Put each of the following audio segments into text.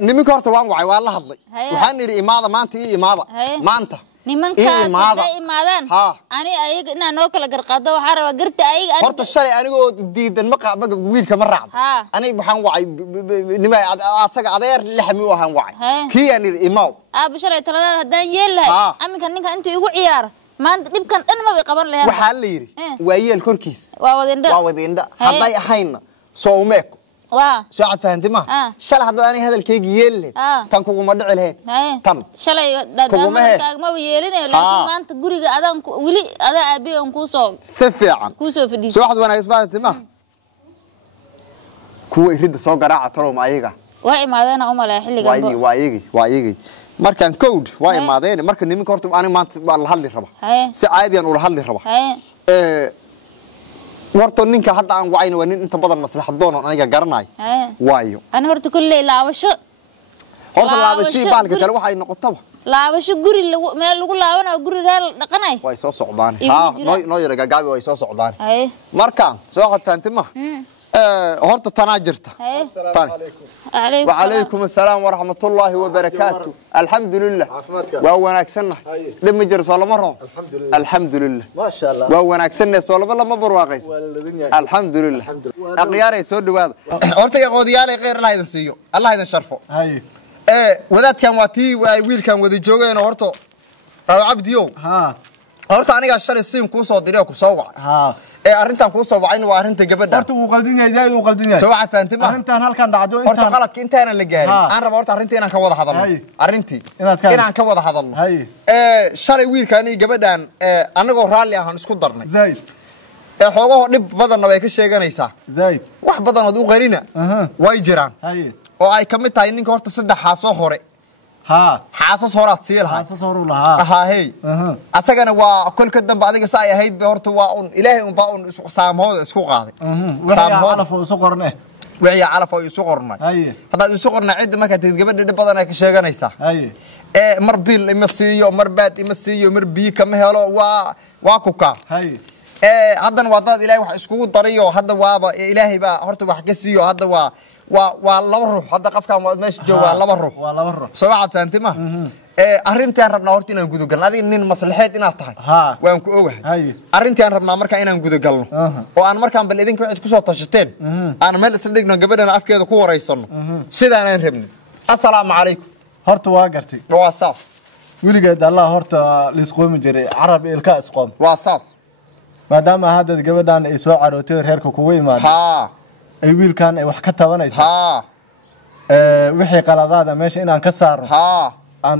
nimanka horta waan wacay waa la hadlay waxaan iri imaada maanta maanta nimankaas ay imaadaan ani ayaga inaan noo kala garqaado waxa raba garta ayaga horta shalay anigoo diidan ma qaab wiilka ma raacdo ani waxaan wacay nima asaga adeer laxmi waxaan wacay kiyaan iri imaaw shalay talada hadaan yeelahay aminka ninka inta igu ciyaar maanta dibkan dhan ma way qaban lahayn waxa la yiri waayeel korkiis waa wadinda haday ahayna soomeek ساعد فهمت ما شل هذا أنا هذا الكيك يله كان كوما دعله تم شل ما بييلين لكن ما أنت قريق أذان ولي هذا أبي أنكوسو سفيعا كوسو في دي سواحد وأنا إسمع ما كوا يريد سوق راعة ترى ما يجا واي ما ذانا أم لا حلي جنبه وايجي مركان كود واي ما ذانا مركان نمي كورت أنا ما الله حلي ربح سعادي أنا ولا حلي ربح ورطو نينكا حتى aan wacayna waa nin inta badan maslaxad doon aniga garanay waayo ana horta kullee laabasho horta laabasho baalka kale waxa ay noqotaba laabasho guri meel lagu laabanayo guri reer dhaqanay way soo socdaan noo yara gaabi way soo socdaan marka soo qad faantima horta tanaa jirta وعليكم السلام ورحمة الله وبركاته الحمد لله وهو ناكسنا لما جرس ولا مرة الحمد لله ما شاء الله وهو ناكسنا سولا بالله ما برواقيس الحمد لله أقياري سود هذا أرتي قوديالي غير الله يدسيو الله يدشرفه وذات كان واتي ويل كان وذي جوجين أرتو عبديو أرتو أنا قاشر السين كوسو دريو كوسوع أرنتان كوسو وعين وأرنت جبدة أرتو وقلدين يا جاي وقلدين يا سواعد فانتما أرنتان هالكان دعدو أرتو غلط أنت أنا اللي جاي أنا ربورت أرنتي أنا كوضح هذا الله أرنتي أنا كوضح هذا الله شاري ويل كاني جبدان أنا جو رالي هنسكت درني زايد حوجه نب بدنا وياك الشيء جانيسا زايد واحد بدنا دو غيرنا وايجران أو أي كم تاينين كورت صدق حاسو خوري حاسس هورات سيلها حاسس هورو لها هي أسجنا وكل كدم بعد كده ساي هيد بهرت وعون إلهي وباون سام هذا سوق هذا سام هذا فوق سقرنا وعي على فوق سقرنا هذا سقرنا عد ما كانت تجيب ده بدنا كشيء نيسا مربيل إمسيو مربات إمسيو مربي كم هلا وكوكا هذا وضاد إلهي وحسكوت طريقه هذا وابا إلهي بقى هرت وحكسيو هذا والله بروح هذا قف كان ماشي جوا الله بروح سواعد فانتما أرنتي أنا ربنا هرتي نقول قلنا هذه إن المصلحات إنها تحي وين كوجه أرنتي أنا ربنا مركا إنا نقول قلنا وأنا مركا بالإذن كنت كسر طشتين أنا مال صدقنا قبل أنا أفكر كورة يصنع سيدا أنا نهبني السلام عليكم هرت واقرتي واساس ولي قد الله هرت لسقوم جري عربي الكاس قوم واساس ما دام هذا قبل أنا يسوع عروتير هيركو كوي ما أي ويل كان wax ka tabanaysa wixii qaladaada meesha inaan ka saaro aan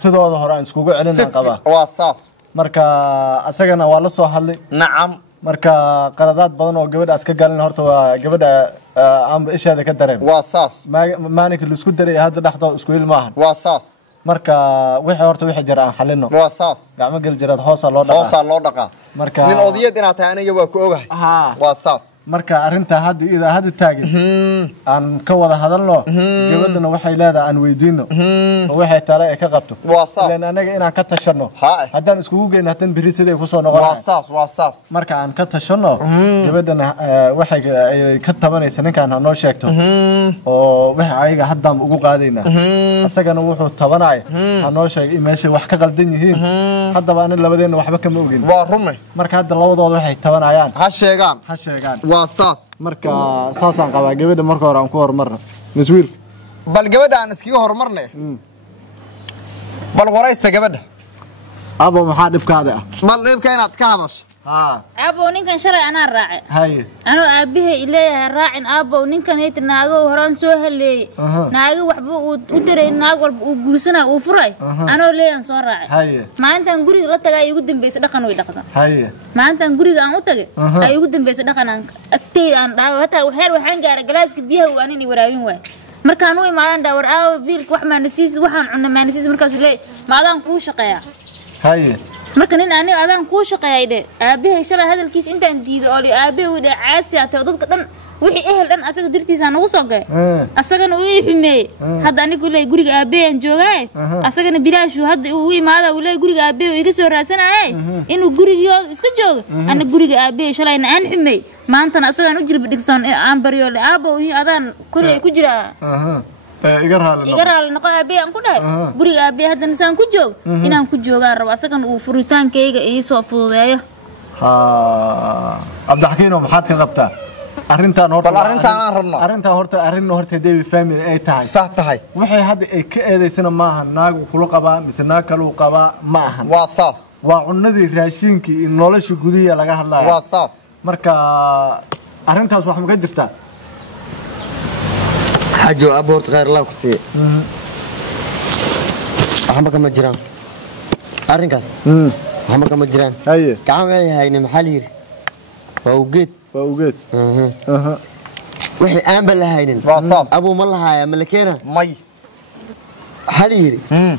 sidooda hore aan iskugu celinaan qaba waa saas marka asagana waa la soo hadlay nacam marka qaladaad badan oo gabadha iska galin horta waa gabadha aan ishaada ka dareem waa saas maanika la isku daray hadda dhaxdo isku ilmaahan waa saas marka wixii horta wixii jira aan xalino waa saas gacmo gal jirad hoosa loo dhaqaa marka nin odiyad inaad tahay aniga waa ku ogahay waa saas marka arinta hadda taagin aan ka wada hadalno gabadhana waxay leedahay aan weydiino waxay tala ay ka qabto ilaan anaga inaan ka tashano haddaan iskugu geeyno hadan biri sidee ku soo noqonaa waa saas marka aan ka tashano gabadhana waxay ka tabanaysa ninkaan ha noo sheegto oo waxa ayaga haddaan ugu qaadayna asagana wuxuu tabanay ha noo sheeg in meesha wax ka qaldan yihiin haddaba aan labadeena waxba kama ogin waa rumay marka hadda labadooda waxay tabanayaan ha sheegaan واساس marka saasan qaba gabadha marka hore aan ku hormarno mas'uul bal gabadha aan iskiga hormarnay bal waraysta gabadha abo maxaa dhibkaada ah bal dhibka inaad ka hadasho abo ninkan shalay ana raacay ano aabahay ileeyahay raacin abo ninkan ay tinaago horaan soo haleey naaga waxba u diray naag walba uu guursana uu furay ano leeyan soo raacay maantan guriga la tagay ugu dambeysay dhaqan way dhaqdan maantan guriga aan u tagay ay ugu dambeysay dhaqan aan agtay aan dhaaw hata heer waxaan gaaray galaaska biyaha oo aanin waraabin waay markaan u imaadan daawar aaw biilka wax ma nasiis waxaan cunna ma nasiis markaas leey maadaan ku shaqeeyaa marka nin ani adaan ku shaqeeyay aabahay shalay hadalkiis intaan diido oo aabahay uu dhacaasi atay dadka dhan wixii ehel dhan asaga dirtiisa nagu soo gay asagana uu ximay hadda anigu leey guriga aabahay aan joogay asagana bilaash hadda uu imaada uu leey guriga aabahay iga soo raasanayay inuu guriga iska joogo ana guriga aabahay shalayna aan ximay maantana asagan u jilba dhigsan aan bariyo aabo ii adaan kulay ku jira igaraal noqo aabe aan ku dhahay guriga aabe hadda nisaan ku joog inaan ku joogaan rabo asagan uu furitaankayga ii soo fududeeyo Abdaxkiino maxaad ka qabtaa arrintan horta aan rabno arrin horta David family ay tahay sax tahay waxay hadda ay ka eedeysana maaha naag kula qabaa mise naag kale uu qabaa maaha waa saas waa cunadii raashinkii in nolosha gudiga laga hadlayo waa saas marka arrintaas wax ma ka jirtaa حاجو أبورت غير الله كسي أحمد كم جيران أرنكاس أحمد كم جيران هاي كعام هاي محلير ووجد وحي أمبل هاينن أبو مالله هاي ملكينا ماي حلير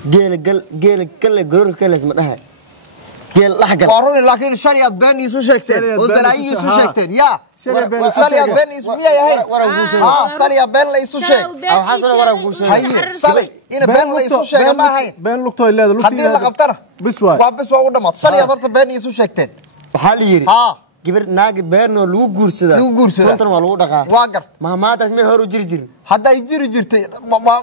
جيل كل جور كل اسمه هاي جيل لحقر قارون لكن الشريعة بين يسوع شكتين والبنائي يسوع شكتين يا شريعة بين يسوع يا هاي شريعة بين لا يسوع شك أو حصل ورا بوشة هاي صلي إن بين لا يسوع شك ما هاي بين لقطة إلا حدين لقبتنا بسوا ودمت شريعة ضرب بين يسوع شكتين حلير كبر ناق بيرنو لو جورسدا كنتر ما لو دقا واقرت ما تسمي هرو جرجر هذا يجري جرتي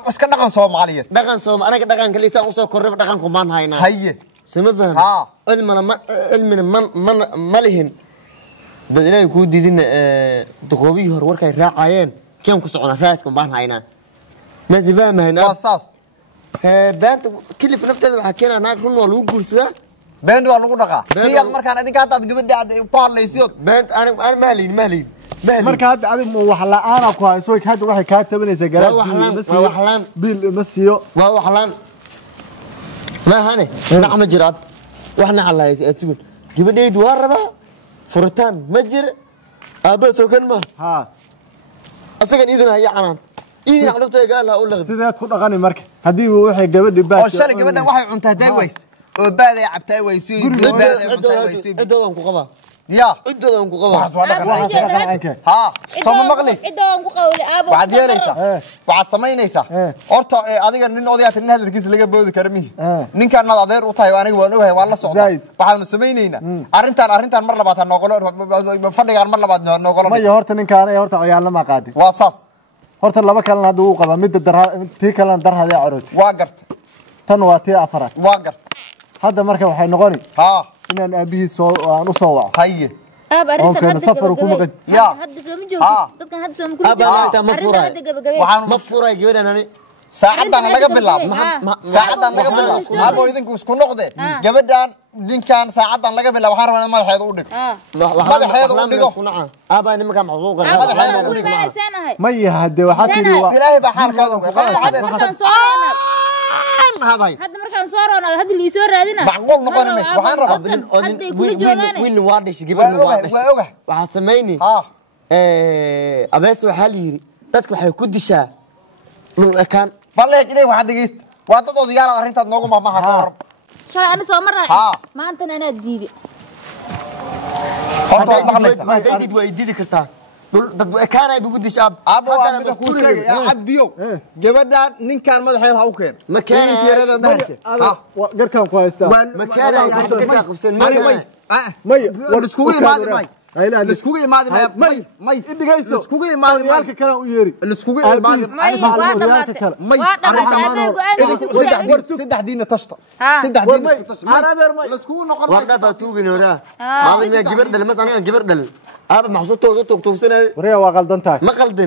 بس كنا دقن Soomaaliyeed دقن Soom أنا كدقن كليسا وصو كرب دقن كمان هاينا هاي سما فهم علمنا من ملهن بدنا يكون ديدين دقوبي هر وركا راعيين كم كسعنا فاتكم بان هاينا ما زفهم هنا وصاص بنت كل في نفته حكينا ناق رنو لو جورسدا بنت waa lagu dhaqa fiiq markaan adinka hadda gabadha aad ku hadlaysiyo بنت أنا مالين marka hadda adigu wax la'aan ku hayso hadda waxay ka tabanaysaa garaas bil masiyo waa waxlaan ما هني نعم جراد وإحنا على يسوون جبنا دوار ربع فرتان مجر أبى سكان ما ها أسكن إذن هي عنان إذن عرفت قال لا أقول لك سيدات كل أغاني مركب هدي وحي جبنا بس أو شري جبنا وحي عنته داويس وبعد يعبتها ويسوي بعد يعبتها ويسوي عدوهم كقبا يا عدوهم كقبا ها صوم مغلي عدوهم كقولي أبو بعد يريسا بعد سمينيسا أرتا أديك نين أوديات النهر الكيس اللي جابوه كرميه نين كان نادر وطاي وأنا وأنا والله صعب بعد سمينينا أرنتان مرة بعد نقول بفرق عن مرة بعد نقول ما يهرت نين كان يهرت عيال ما قادي واصف هرت الله بكلنا هدوء قبا مد الدرها تي كلنا درها ذي عروت واقرت تنواتي أفراد واقرت هذا مركب وحي نقولي ها إن أبيه نصوع هاي ممكن سفر وكم يا أبا مفورة جودنا ساعدنا لقى بالله ساعدنا لقى بالله أبو إذا كوس كنقدة جبدان دين كان ساعدنا لقى بالله وحرمنا ما حيد ودك ما حيد ودك أبا أنا مكان معصوم كذا ما حيد ودك ما يهدي وحكي إلهي بحر كذا هذا هذا مركان صورنا هذا اللي يصور هذينا معقول نقول مش وحن رب وين واردش جبنا واردش وحسميني أباس وحالي تذكر حيكودشة من كان بالله كده واحد يجيست واتو ديار أرنت نوقو ما هرب شو أنا سو مرة ما أنت أنا ديدي ما ديدي ويديدي كرتا dad kaana ay bugudi shab abo amida ku tagay abdiyo gabadha ninkan madaxeed ha u keen ma keenin tirada maartay garkan ku haysta ma keenin ay qabsan may iskugu imaad may iskugu imaad may idigayso iskugu imaad yaalka kala u yeeri iskugu imaad may saddex diina tashta saddex diina tashta iskugu noqon wada tuugin hora ma gibir dal masana gibir dal أبى محصول توقف سنة. وريا وقلدنتك. ما قلدن.